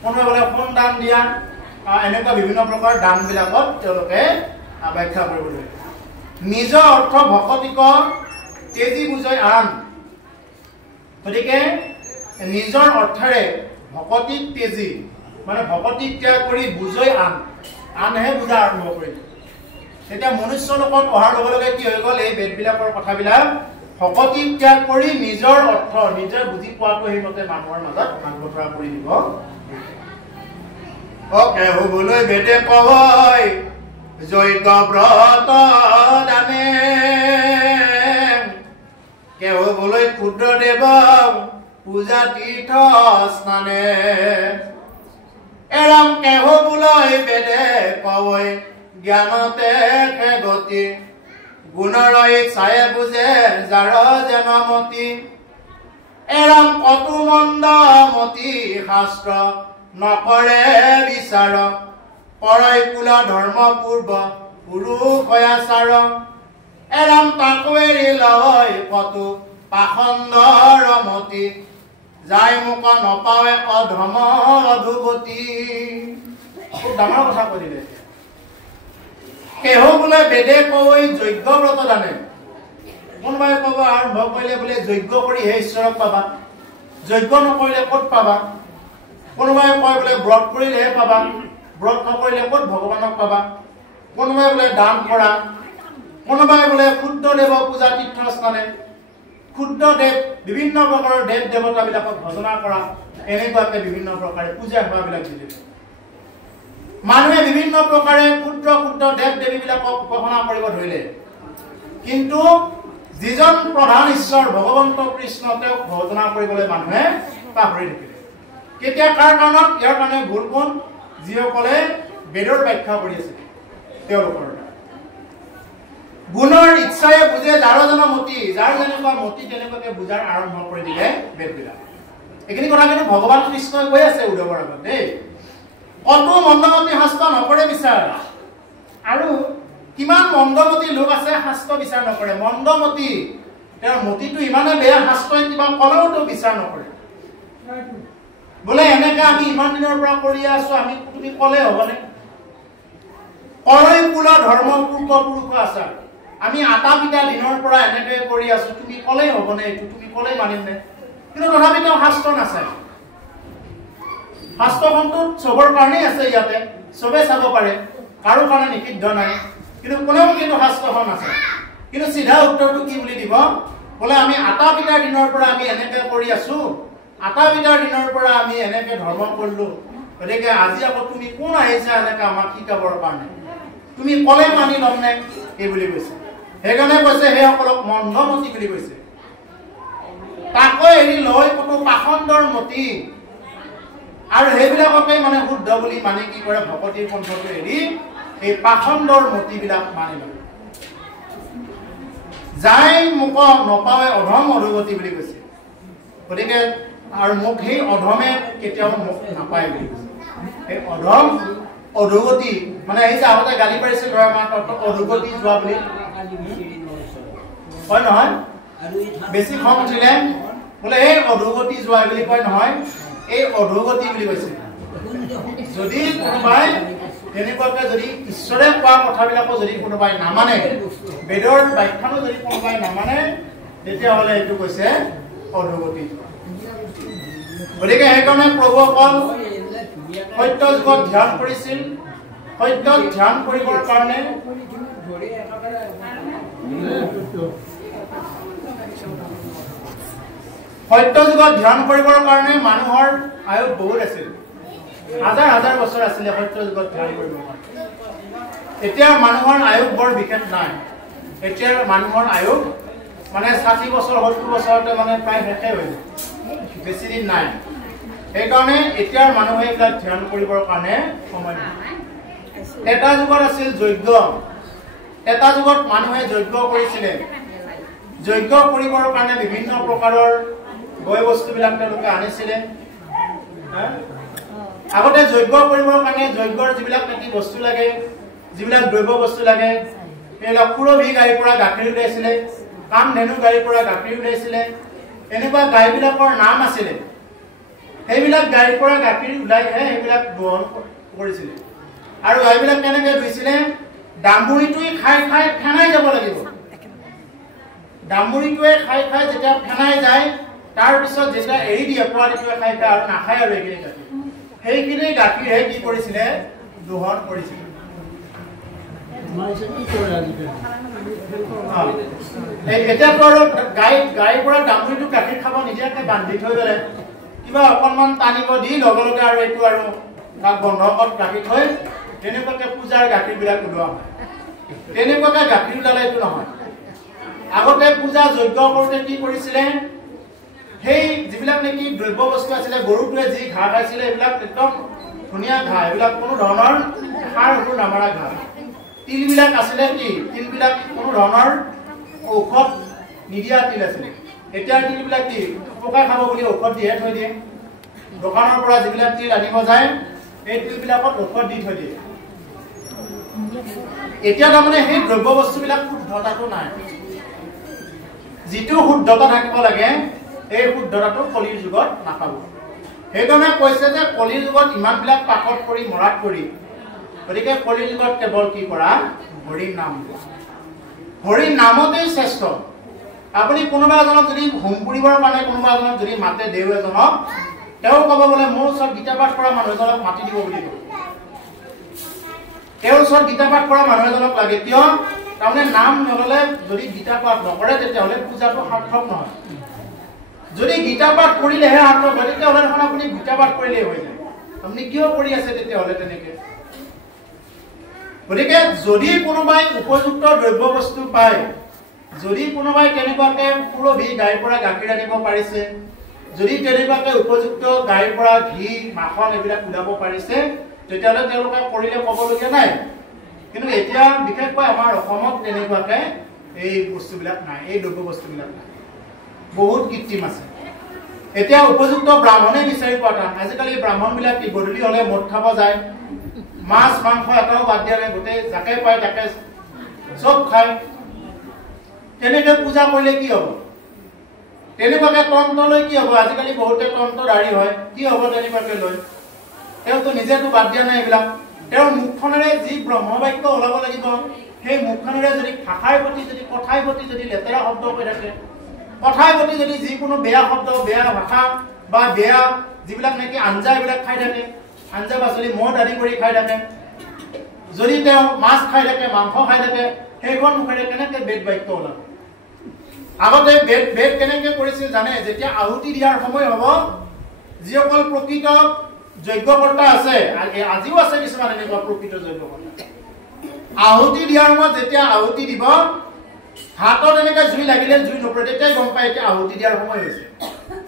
কোনোবাই বোলে সোণ দান দিয়া এনেকুৱা বিভিন্ন প্ৰকাৰৰ দানবিলাকত তেওঁলোকে ব্যাখ্যা কৰিব ধৰিলে নিজ অৰ্থ ভকতিক তেজি বুজয় আন গতিকে নিজৰ অৰ্থৰে ভকতিক তেজি মানে ভকতিক ত্যাগ কৰি বুজয় আনহে বুজা আৰম্ভ কৰিলে তেতিয়া মনুষ্য লোকত অহাৰ লগে লগে কি হৈ গ'ল এই বেদবিলাকৰ কথাবিলাক ভকতি ত্যাগ কৰি নিজৰ অৰ্থ নিজে বুজি পোৱাটো সেইমতে মানুহৰ মাজত ভাগ বতৰা কৰি দিব হ'বলৈ বেদে কয় যজ্ঞ ব্ৰত দানে কেহবলৈ ক্ষুদ্ৰদেৱ পূজা তীৰ্থ স্নানে এৰাম কেহবলৈ বেদে কৱৈ জ্ঞানতে গতি গুণৰৈ চায়ে বুজে যাৰ জনমতি এৰাম কটু মন্দ মতি শাস্ত্ৰ নকৰে বিচাৰ পৰৈ কুল ধৰ্ম পূৰ্ব পুৰুষয়াচাৰ এৰাম তাকো এৰি লয় কটু পাখণ্ডৰ মতি যাই মোক নপাৱে অধম অধুগতি খুব ডাঙৰ কথা কৈ দিলে কেহ বোলে বেদে কৈ যজ্ঞ ব্ৰত দানে কোনোবাই ক'ব আৰম্ভ কৰিলে বোলে যজ্ঞ কৰিহে ঈশ্বৰক পাবা যজ্ঞ নকৰিলে ক'ত পাবা কোনোবাই কয় বোলে ব্ৰত কৰিলেহে পাবা ব্ৰত নকৰিলে ক'ত ভগৱানক পাবা কোনোবাই বোলে দান কৰা কোনোবাই বোলে ক্ষুদ্ৰদেৱ পূজা তীৰ্থস্থানে ক্ষুদ্ৰদেৱ বিভিন্ন প্ৰকাৰৰ দেৱ দেৱতাবিলাকক ভজনা কৰা এনেকুৱাকে বিভিন্ন প্ৰকাৰে পূজা হোৱাবিলাক দিলে মানুহে বিভিন্ন প্ৰকাৰে ক্ষুদ্ৰ ক্ষুদ্ৰ দেৱ দেৱীবিলাকক উপাসনা কৰিব ধৰিলে কিন্তু যিজন প্ৰধান ঈশ্বৰ ভগৱন্ত কৃষ্ণ তেওঁক ভজনা কৰিবলৈ মানুহে পাহৰি থাকিলে কেতিয়া কাৰ কাৰণত ইয়াৰ কাৰণে ভুল কোন যিসকলে বেদৰ ব্যাখ্যা কৰি আছে তেওঁলোকৰ গুণৰ ইচ্ছায়ে বুজে যাৰ জনমতি যাৰ যেনেকুৱা মতি তেনেকুৱাকে বুজাৰ আৰম্ভ কৰি দিলে বেদবিলাক এইখিনি কথা কিন্তু ভগৱান কৃষ্ণই কৈ আছে উদ্ধৱৰ আগত দেই কতো মন্দমতি শাস্ত্ৰ নকৰে বিচাৰ আৰু কিমান মন্দমতি লোক আছে শাস্ত্ৰ বিচাৰ নকৰে মন্দমতি তেওঁৰ মতিটো ইমানে বেয়া শাস্ত্ৰই কিবা কলেওতো বিচাৰ নকৰে বোলে এনেকে আমি ইমান দিনৰ পৰা কৰি আছো আমি তুমি কলে হ'বনে পৰৈ কুল ধৰ্ম পূৰ্ব পুৰুষ আচাৰ আমি আটা পিতা দিনৰ পৰা এনেকে কৰি আছো তুমি কলে হ'বনে এইটো তুমি কলে মানিম নে কিন্তু তথাপিতো শাস্ত্ৰ নাচায় শাস্ত্ৰখনটো চবৰ কাৰণেই আছে ইয়াতে চবে চাব পাৰে কাৰো কাৰণে নিষিদ্ধ নাই কিন্তু কোনেও কিন্তু শাস্ত্ৰখন আছে কিন্তু চিধা উত্তৰটো কি বুলি দিব বোলে আমি আটা পিতাৰ দিনৰ পৰা আমি এনেকে কৰি আছো আটা পিতাৰ দিনৰ পৰা আমি এনেকে ধৰ্ম কৰিলো গতিকে আজি আকৌ তুমি কোন আহিছা এনেকে আমাক শিকাবৰ কাৰণে তুমি কলে মানি ল'ম নে এই বুলি কৈছে সেইকাৰণে কৈছে সেইসকলক মন্দমতি বুলি কৈছে তাকো এৰি লৈ কোনো পাখণ্ডৰ মতি আৰু সেইবিলাককে মানে শুদ্ধ বুলি মানে কি কৰে ভকতিৰ পন্থটো এৰি এই পাখণ্ডৰ মতিবিলাক মানি লয় যাই মোক নপাৱে অধম অধুগতি বুলি কৈছে গতিকে আৰু মোক সেই অধমে কেতিয়াও মোক নাপায় বুলি কৈছে এই অধম অধুগতি মানে এই যে আগতে গালি পাৰিছিল ধৰা মাত্ৰ অধুগতি যোৱা বুলি হয় নহয় বেছি খং উঠিলে বোলে এই অধুগতি যোৱা বুলি কয় নহয় এই অধুগতি বুলি কৈছে যদি কোনোবাই তেনেকুৱাকে যদি ঈশ্বৰে কোৱা কথাবিলাকো যদি কোনোবাই নামানে বেদৰ ব্যাখ্যানো যদি কোনোবাই নামানে তেতিয়াহ'লে এইটো কৈছে অধুগতি গতিকে সেইকাৰণে প্ৰভু অকল সত্য যুগত ধ্যান কৰিছিল সত্যত ধ্যান কৰিবৰ কাৰণে সত্য যুগত ধ্যান কৰিবৰ কাৰণে মানুহৰ আয়ুস বহুত আছিল হাজাৰ হাজাৰ বছৰ আছিলে সত্য যুগত ধ্যান কৰিবৰ কাৰণে এতিয়া মানুহৰ আয়ুস বৰ বিশেষ নাই এতিয়া মানুহৰ আয়ুস মানে 60 বছৰ 70 বছৰতে মানে প্ৰায় শেষে হৈ যায় বেছি দিন নাই সেইকাৰণে এতিয়াৰ মানুহে এইবিলাক ধ্যান কৰিবৰ কাৰণে সময় নাই এটা যুগত আছিল যজ্ঞ এটা যুগত মানুহে যজ্ঞ কৰিছিলে যজ্ঞ কৰিবৰ কাৰণে বিভিন্ন প্ৰকাৰৰ বয় বস্তুবিলাক তেওঁলোকে আনিছিলে আগতে যজ্ঞ কৰিবৰ কাৰণে যজ্ঞৰ যিবিলাক নেকি বস্তু লাগে যিবিলাক দ্ৰব্য বস্তু লাগে সেইবিলাক পুৰবী গাড়ীৰ পৰা গাখীৰ উলিয়াইছিলে কাম ধেনু গাড়ীৰ পৰা গাখীৰ উলিয়াইছিলে এনেকুৱা গাড়ীবিলাকৰ নাম আছিলে সেইবিলাক গাড়ীৰ পৰা গাখীৰ ওলাইহে সেইবিলাক দহন কৰিছিলে আৰু গাড়ীবিলাক কেনেকৈ ধুইছিলে ডাম্বুৰিটোৱে খাই খাই ফেনাই যাব লাগিব ডাম্বুৰিটোৱে খাই খাই যেতিয়া ফেনাই যায় তাৰ পিছত যেতিয়া এৰি দিয়ে পোৱালিটোৱে খাই খাই আৰু নাখায় আৰু এইখিনি গাখীৰ সেইখিনি গাখীৰহে কি কৰিছিলে দহন কৰিছিলে এতিয়াতো আৰু গাড়ীৰ পৰা ডাম্বুৰিটো গাখীৰ খাব নিদিয়াকে বান্ধি থৈ গ'লে কিবা অকণমান টানিব দি লগে লগে আৰু এইটো আৰু তাক বন্ধকত ৰাখি থৈ তেনেকুৱাকে পূজাৰ গাখীৰবিলাক ওলোৱা হয় তেনেকুৱাকে গাখীৰ ওলালে এইটো নহয় আগতে পূজা যজ্ঞ কৰোঁতে কি কৰিছিলে সেই যিবিলাক নেকি দ্ৰব্য বস্তু আছিলে গৰুটোৱে যি ঘাঁহ খাইছিলে এইবিলাক একদম ধুনীয়া ঘাঁহ এইবিলাক কোনো ধৰণৰ সাৰ সুৰ নামাৰা ঘাঁহ তিলবিলাক আছিলে কি তিলবিলাক কোনো ধৰণৰ ঔষধ নিদিয়া তিল আছিলে এতিয়া তিলবিলাক কি পোকে খাব বুলি ঔষধ দিয়ে থৈ দিয়ে দোকানৰ পৰা যিবিলাক তিল আনিব যায় এই তিলবিলাকত ঔষধ দি থৈ দিয়ে এতিয়া তাৰমানে সেই দ্ৰব্য বস্তুবিলাক শুদ্ধতাটো নাই যিটো শুদ্ধতা থাকিব লাগে এই শুদ্ধতাটো কলিৰ যুগত নাপাব সেইকাৰণে কৈছে যে কলিৰ যুগত ইমানবিলাক পাকত কৰি মৰাত কৰি গতিকে কলিৰ যুগত কেৱল কি কৰা হৰি নাম হৰি নামতেই শ্ৰেষ্ঠ আপুনি কোনোবা এজনক যদি হোম পুৰিবৰ কাৰণে কোনোবা এজনক যদি মাতে দেউ এজনক তেওঁ ক'ব বোলে মোৰ ওচৰত গীতা পাঠ কৰা মানুহ এজনক মাতি দিব বুলি কয় তেওঁৰ ওচৰত গীতা পাঠ কৰা মানুহ এজনক লাগে কিয় তাৰমানে নাম নললে যদি গীতা পাঠ নকৰে তেতিয়াহ'লে পূজাটো সাৰ্থক নহয় যদি গীতা পাঠ কৰিলেহে সাৰ্থক হয় তেতিয়াহ'লে দেখোন আপুনি গীতা পাঠ কৰিলেই হৈ যায় আপুনি কিয় কৰি আছে তেতিয়াহ'লে তেনেকে গতিকে যদি কোনোবাই উপযুক্ত দ্ৰব্য বস্তু পায় যদি কোনোবাই কেনেকুৱাকে পুৰবী গাইৰ পৰা গাখীৰ আনিব পাৰিছে যদি তেনেকুৱাকে উপযুক্ত গাইৰ পৰা ঘি মাখন এইবিলাক ওলাব পাৰিছে তেতিয়াহ'লে তেওঁলোকে কৰিলে ক'বলগীয়া নাই কিন্তু এতিয়া বিশেষকৈ আমাৰ অসমত তেনেকুৱাকে এই বস্তুবিলাক নাই এই দ্ৰব্য বস্তুবিলাক নাই বহুত কৃত্ৰিম আছে এতিয়া উপযুক্ত ব্ৰাহ্মণে বিচাৰি পোৱা টান আজিকালি ব্ৰাহ্মণবিলাক কি গধূলি হ'লে মদ খাব যায় মাছ মাংস এটাও বাদ দিয়া নাই গোটেই যাকে পায় তাকে চব খায় তেনেকে পূজা কৰিলে কি হ'ব তেনেকুৱাকে তন্ত্ৰ লৈ কি হ'ব আজিকালি বহুতে তন্ত্ৰধাৰী হয় কি হ'ব তেনেকুৱাকে লৈ তেওঁতো নিজেতো বাদ দিয়া নাই এইবিলাক তেওঁৰ মুখখনেৰে যি ব্ৰহ্মবাক্য ওলাব লাগিব সেই মুখখনেৰে যদি ভাষাৰ প্ৰতি যদি কথাৰ প্ৰতি যদি লেতেৰা শব্দ কৈ থাকে কথাৰ প্ৰতি যদি যিকোনো বেয়া শব্দ বেয়া ভাষা বা বেয়া যিবিলাক নেকি আঞ্জা এইবিলাক খাই থাকে আঞ্জা পাচলি মদ আদি কৰি খাই থাকে যদি তেওঁ মাছ খাই থাকে মাংস খাই থাকে সেইখন মুখেৰে কেনেকে বেদ বাক্য ওলাব আগতে বেদ কেনেকে কৰিছিল জানে যেতিয়া আহুতি দিয়াৰ সময় হ'ব যিসকল প্ৰকৃত যজ্ঞকৰ্তা আছে আজিও আছে কিছুমান এনেকুৱা প্ৰকৃত যজ্ঞকৰ্তা আহুতি দিয়াৰ সময়ত যেতিয়া আহুতি দিব হাতত এনেকে জুই লাগিলে জুই নপৰে তেতিয়াই গম পায় এতিয়া আহুতি দিয়াৰ সময় হৈছে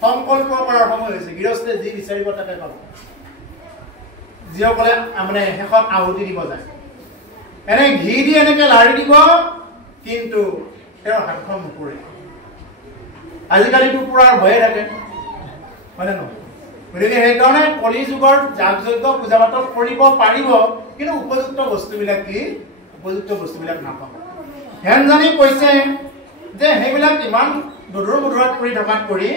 সংকল্প কৰাৰ সময় হৈছে গৃহস্থে যি বিচাৰিব তাকে পাব যিসকলে মানে শেষত আহুতি দিব যায় এনে ঘি দি এনেকে লাৰি দিব কিন্তু তেওঁৰ হাতখন নপৰে আজিকালিতো পুৰাৰ ভয়ে থাকে হয়নে নহয় গতিকে সেইকাৰণে কলি যুগৰ যাগ যজ্ঞ পূজা পাতল কৰিব পাৰিব কিন্তু উপযুক্ত বস্তুবিলাক কি উপযুক্ত বস্তুবিলাক নাপাব হেন জানি কৈছে যে সেইবিলাক ইমান দূৰ মধুৰত কৰি থকাত কৰি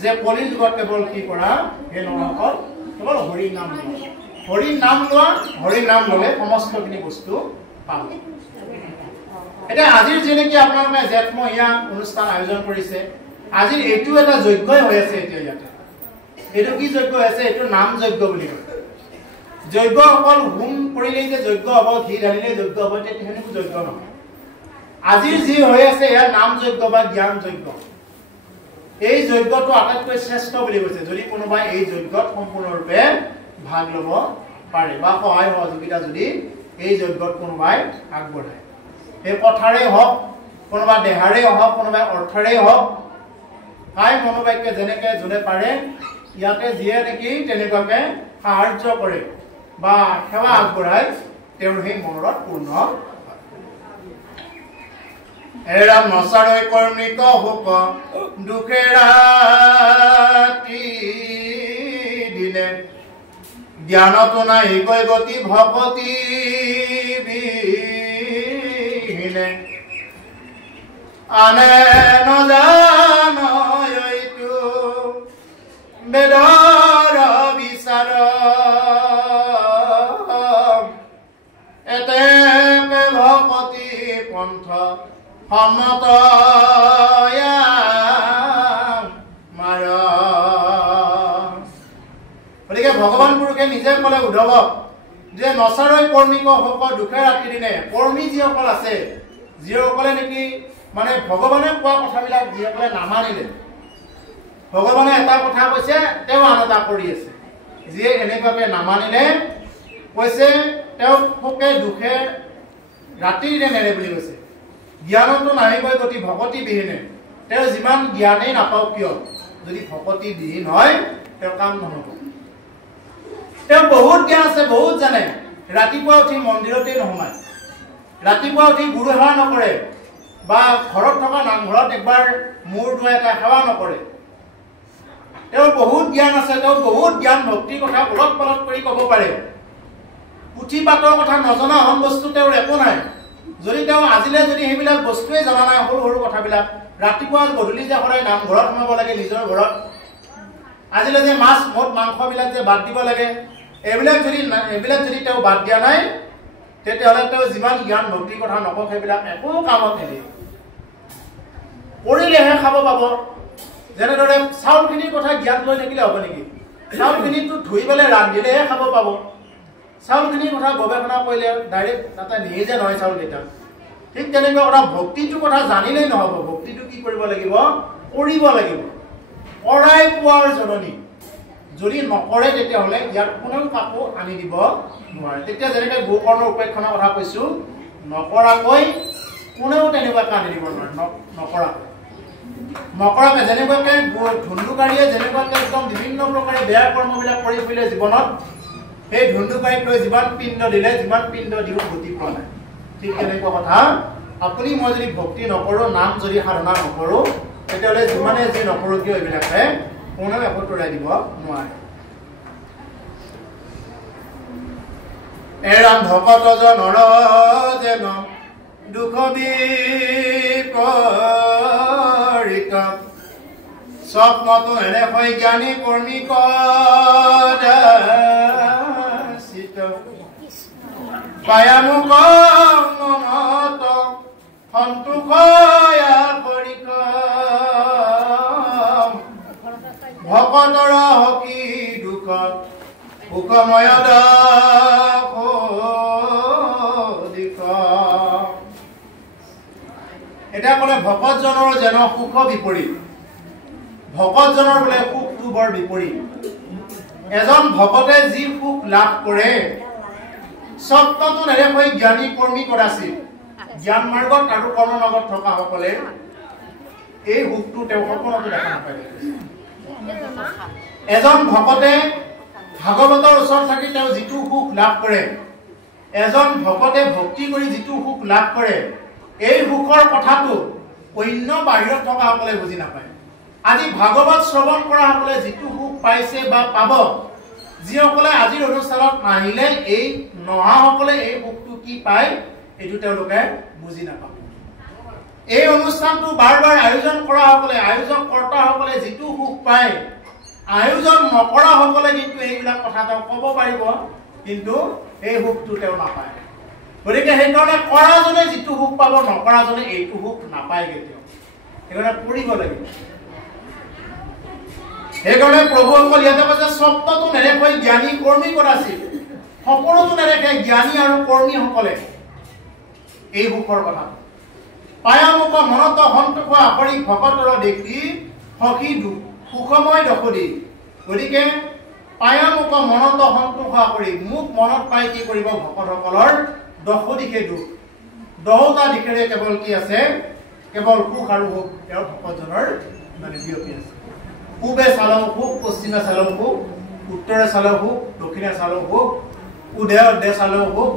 যে কলি যুগত কেৱল কি কৰা সেই নৰসকল কেৱল হৰি নাম লোৱা হৰি নাম ল'লে সমস্তখিনি বস্তু পাব এতিয়া আজিৰ যেনেকৈ আপোনালোকে জেঠমহীয়া অনুষ্ঠান আয়োজন কৰিছে আজিৰ এইটো এটা যজ্ঞই হৈ আছে এতিয়া ইয়াতে এইটো কি যজ্ঞ আছে এইটো নাম যজ্ঞ বুলি কয় যজ্ঞ অকল হোম কৰিলেই যে যজ্ঞ হ'ব ঘি ঢালিলেই যজ্ঞ হ'ব তেনেকুৱা যজ্ঞ নহয় আজিৰ যি হৈ আছে এয়া নাম যজ্ঞ বা জ্ঞান যজ্ঞ এই যজ্ঞটো আটাইতকৈ শ্ৰেষ্ঠ বুলি কৈছে যদি কোনোবাই এই যজ্ঞত সম্পূৰ্ণৰূপে ভাগ ল'ব পাৰে বা সহায় সহযোগিতা যদি এই যজ্ঞত কোনোবাই আগবঢ়ায় এই কথাৰে হওক কোনোবা দেহাৰে হওক কোনোবাই অৰ্থৰে হওক কাই মনোবাক্যে যেনেকে যোনে পাৰে ইয়াতে যিয়ে নেকি তেনেকুৱাকে সাহায্য কৰে বা সেৱা আগবঢ়ায় তেওঁৰ সেই মনোৰথ পূৰ্ণ এৰা নচাৰৈ কৰ্মিক হোক দুখে ৰাতি দিনে জ্ঞানতো নাই গৈ গতি ভকতি বিহীনে আনে নজানয়তো বেদৰ বিচাৰ এতে ভকতি পন্থ সন্মত মাৰ গতিকে ভগৱান পুৰুষে নিজে ক'লে উদ্ধৱক যে নচাৰৈ কৰ্মিক হোক দুখে ৰাতি দিনে কৰ্মী যিসকল আছে যিসকলে নেকি মানে ভগৱানে কোৱা কথাবিলাক যিসকলে নামানিলে ভগৱানে এটা কথা কৈছে তেওঁ আন এটা কৰি আছে যিয়ে এনেকুৱাকে নামানিলে কৈছে তেওঁ শোকে দুখে ৰাতি দিনে নেৰে বুলি কৈছে জ্ঞানতো নাহিবই গতি ভকতি বিহীনে তেওঁ যিমান জ্ঞানেই নাপাওক কিয় যদি ভকতি বিহীন হয় তেওঁ কাম নহব তেওঁ বহুত জ্ঞান আছে বহুত জানে ৰাতিপুৱা উঠি মন্দিৰতে নোসোমায় ৰাতিপুৱা উঠি গুৰু সেৱা নকৰে বা ঘৰত থকা নামঘৰত একবাৰ মূৰ ধুৱাই এটা সেৱা নকৰে তেওঁ বহুত জ্ঞান আছে তেওঁ বহুত জ্ঞান ভক্তিৰ কথা ওলট পালট কৰি ক'ব পাৰে পুথি পাতৰ কথা নজনা হন বস্তু তেওঁৰ একো নাই যদি তেওঁ আজিলে যদি সেইবিলাক বস্তুৱে জনা নাই সৰু সৰু কথাবিলাক ৰাতিপুৱা গধূলি যে সদায় নামঘৰত সোমাব লাগে নিজৰ ঘৰত আজিলে যে মাছ মদ মাংসবিলাক যে বাদ দিব লাগে এইবিলাক যদি তেওঁ বাদ দিয়া নাই তেতিয়াহ'লে তেওঁ যিমান জ্ঞান ভক্তিৰ কথা নকওক সেইবিলাক একো কামত নিদিয়ে কৰিলেহে খাব পাব যেনেদৰে চাউলখিনিৰ কথা জ্ঞান লৈ থাকিলে হ'ব নেকি চাউলখিনিটো ধুই পেলাই ৰান্ধিলেহে খাব পাব চাউলখিনিৰ কথা গৱেষণা কৰিলে ডাইৰেক্ট তাতে নিজে নহয় চাউলকেইটা ঠিক তেনেকুৱা কথা ভক্তিটোৰ কথা জানিলেই নহ'ব ভক্তিটো কি কৰিব লাগিব কৰিব লাগিব কৰাই পোৱাৰ জননী যদি নকৰে তেতিয়াহ'লে ইয়াত কোনেও কাকো আনি দিব নোৱাৰে তেতিয়া যেনেকৈ গোকৰ্ণৰ উপেক্ষণৰ কথা কৈছোঁ নকৰাকৈ কোনেও তেনেকুৱাকৈ আনি দিব নোৱাৰে নকৰাকৈ যেনেকুৱাকৈ ধুন্দুকাৰীয়ে যেনেকুৱাকৈ একদম বিভিন্ন প্ৰকাৰে বেয়া কৰ্মবিলাক কৰি ফুৰিলে জীৱনত সেই ধুন্দুকাৰীক লৈ যিমান পিণ্ড দিলে যিমান পিণ্ড দিও গতি পোৱা নাই ঠিক তেনেকুৱা কথা আপুনি মই যদি ভক্তি নকৰোঁ নাম যদি সাধনা নকৰোঁ তেতিয়াহ'লে যিমানে যি নকৰোঁ কিয় এইবিলাকে কোনেও একো তৰাই দিব নোৱাৰে এৰাম ভকত জনৰ যেন দুখ বিপৰীত স্বপ্নতো এনেকৈ জ্ঞানী কৰ্মী কদাচিত পায়ামুক মনত সন্তোষয়া কৰিক ভকতৰ হকি দুখ সুখময় এতিয়া ক'লে ভকতজনৰ যেন সুখ বিপৰীত ভকতজনৰ বোলে সুখটো বৰ বিপৰীত এজন ভকতে যি সুখ লাভ কৰে স্বপ্নতো নেদেখৈ জ্ঞানী কৰ্মী কৰাছিল জ্ঞান মাৰ্গত আৰু কৰ্মমাৰ্গত থকা সকলে এই সুখটো তেওঁ সপোনতো দেখা নাপায় এজন ভকতে ভাগৱতৰ ওচৰত থাকি তেওঁ যিটো সুখ লাভ কৰে এজন ভকতে ভক্তি কৰি যিটো সুখ লাভ কৰে এই সুখৰ কথাটো অন্য বাহিৰত থকা সকলে বুজি নাপায় আজি ভাগৱত শ্ৰৱণ কৰা সকলে যিটো সুখ পাইছে বা পাব যিসকলে আজিৰ অনুষ্ঠানত নাহিলে এই নহা সকলে এই সুখটো কি পায় এইটো তেওঁলোকে বুজি নাপাব এই অনুষ্ঠানটো বাৰ বাৰ আয়োজন কৰা সকলে আয়োজক কৰ্তা সকলে যিটো সুখ পায় আয়োজন নকৰা সকলে কিন্তু এইবিলাক কথা তেওঁ ক'ব পাৰিব কিন্তু এই সুখটো তেওঁ নাপায় গতিকে সেইকাৰণে কৰাজনে যিটো সুখ পাব নকৰাজনে এইটো সুখ নাপায় কেতিয়াও সেইকাৰণে কৰিব লাগিব সেইকাৰণে প্ৰভুসকল ইয়াতে কৈছে স্বপ্নতো নেদেখৈ জ্ঞানী কৰ্মী কৰাছিল সপোনতো নেদেখে জ্ঞানী আৰু কৰ্মীসকলে এই সুখৰ কথা পায়ামুক মনত সন্তোষ আকৰি ভকতৰ দেখি সখী সুখময় দশদি গতিকে পায়ামুক মনত সন্তোষ আকৰি মোক মনত পাই কি কৰিব ভকতসকলৰ দশদিশে দুখ দহটা দিশেৰে কেৱল কি আছে কেৱল সুখ আৰু সুখ তেওঁৰ ভকতজনৰ মানে বিয়পি আছে পূবে চালেও সুখ পশ্চিমে চালেও সুখ উত্তৰে চালেও সুখ দক্ষিণে চালেও সুখ উদে চালেও সুখ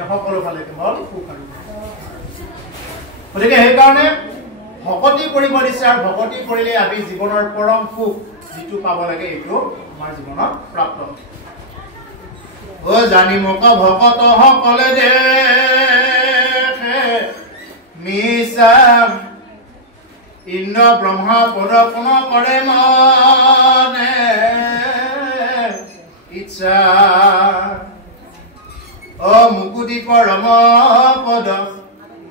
সকলো ফালে কেৱল সুখ আৰু গতিকে সেইকাৰণে ভকতি কৰিব দিছে আৰু ভকতি কৰিলে আমি জীৱনৰ পৰম সুখ যিটো পাব লাগে এইটো আমাৰ জীৱনত প্ৰাপ্ত ও জানি মোক ভকত সকলে দেখে মিছা ইন্দ্ৰ ব্ৰহ্মা প্ৰদৰ্শন কৰে মনে ইচ্ছা অ মুকুদি পৰম পদ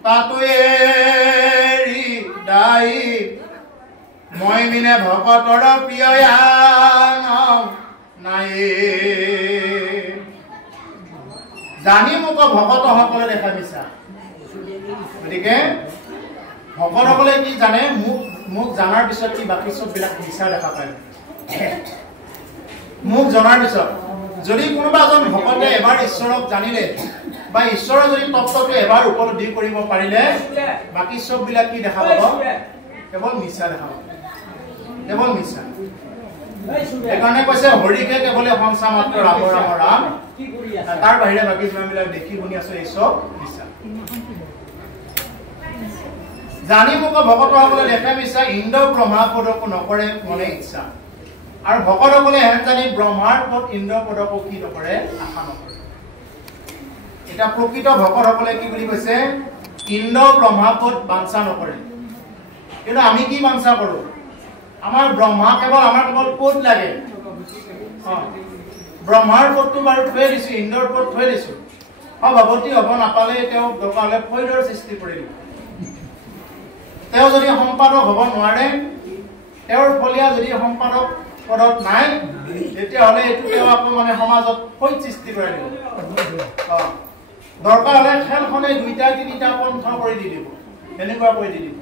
তাতো এৰি দাই মই বিনে ভকতৰ প্ৰিয় নাই জানি মোক ভকত সকলে দেখা মিছা গতিকে ভকতসকলে কি জানে মোক জনাৰ পিছত কি বাকী চববিলাক মিছা দেখা পায় মোক জনাৰ পিছত যদি কোনোবা এজন ভকতে এবাৰ ঈশ্বৰক জানিলে বা ঈশ্বৰৰ যদি তত্ত্বটো এবাৰ উপলব্ধি কৰিব পাৰিলে বাকি সব বিলাক কি দেখা পাব কেৱল মিছা দেখা পাব কেৱল মিছা একাৰণে কৈছে হৰিকে কেৱল সংসা মাত্ৰ ৰাম ৰাম ৰাম তাৰ বাহিৰে বাকি যিমানবিলাক দেখি শুনি আছো এই সব মিছা জানি মোক ভকতসকলে দেখে মিছা ইন্দ্ৰ ব্ৰহ্মা পদকো নকৰে মনে ইচ্ছা আৰু ভকতসকলে হেন জানি ব্ৰহ্মাৰ পদ ইন্দ্ৰ পদকো কি নকৰে আশা নকৰে এটা প্ৰকৃত ভকতসকলে কি বুলি কৈছে ইন্দ্ৰ ব্ৰহ্মা পদ বাঞ্ছা নকৰে কিন্তু আমি কি বাঞ্ছা কৰো আমাৰ ব্ৰহ্মা কেৱল পদ লাগে ব্ৰহ্মাৰ পদটো বাৰু থৈ দিছো ইন্দ্ৰৰ পদ থৈ দিছো ভগৱতী হ'ব নাপালে তেওঁ দৰকাৰলে ফৈদৰ সৃষ্টি কৰিল তেওঁ যদি সম্পাদক হ'ব নোৱাৰে তেওঁৰ ফলীয়া যদি সম্পাদক পদত নাই তেতিয়াহ'লে এইটো তেওঁ আকৌ মানে সমাজত ফৈদ সৃষ্টি কৰি দিব দৰকাৰ হ'লে খেলখনে দুইটা তিনিটা পন্থ কৰি দি দিব এনেকুৱা কৰি দি দিব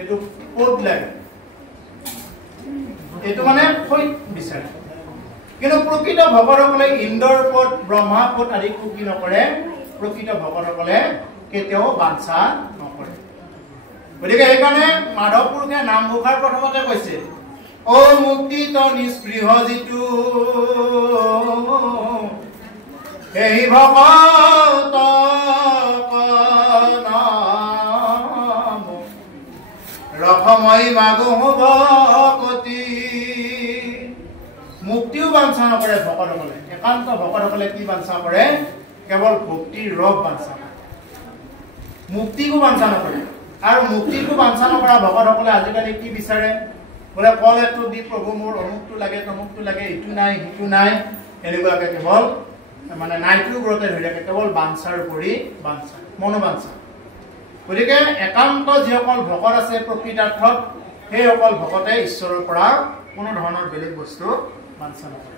এইটো পদ লাগে এইটো মানে ফৈদ বিচাৰে কিন্তু প্ৰকৃত ভকতসকলে ইন্দ্ৰৰ পদ ব্ৰহ্মা পদ আদি কি নকৰে প্ৰকৃত ভকতসকলে কেতিয়াও বাঞ্ছা নকৰে গতিকে সেইকাৰণে মাধৱ পুৰুষে নামঘোষাৰ প্ৰথমতে কৈছে অ মুক্তিত নিস্পৃহ যিটো এই ভকত ৰসময় মাগো ভকতি মুক্তিও বাঞ্ছা নকৰে ভকতসকলে একান্ত ভকতসকলে কি বাঞ্ছা কৰে কেৱল ভক্তিৰ ৰস বাঞ্ছা কৰে মুক্তিকো বাঞ্ছা নকৰে আৰু মুক্তিকো বাঞ্ছা নকৰা ভকতসকলে আজিকালি কি বিচাৰে বোলে কল এটো দি প্ৰভু মোৰ অমুকটো লাগে তমুকটো লাগে ইটো নাই সিটো নাই এনেকুৱাকে কেৱল মানে নাইটোৰ ওপৰতে ধৰি থাকে কেৱল বাঞ্ছাৰ উপৰি বাঞ্ছা মনোবাঞ্ছা গতিকে একান্ত যিসকল ভকত আছে প্ৰকৃতাৰ্থত সেই অকল ভকতে ঈশ্বৰৰ পৰা কোনো ধৰণৰ বেলেগ বস্তু বাঞ্ছা নকৰে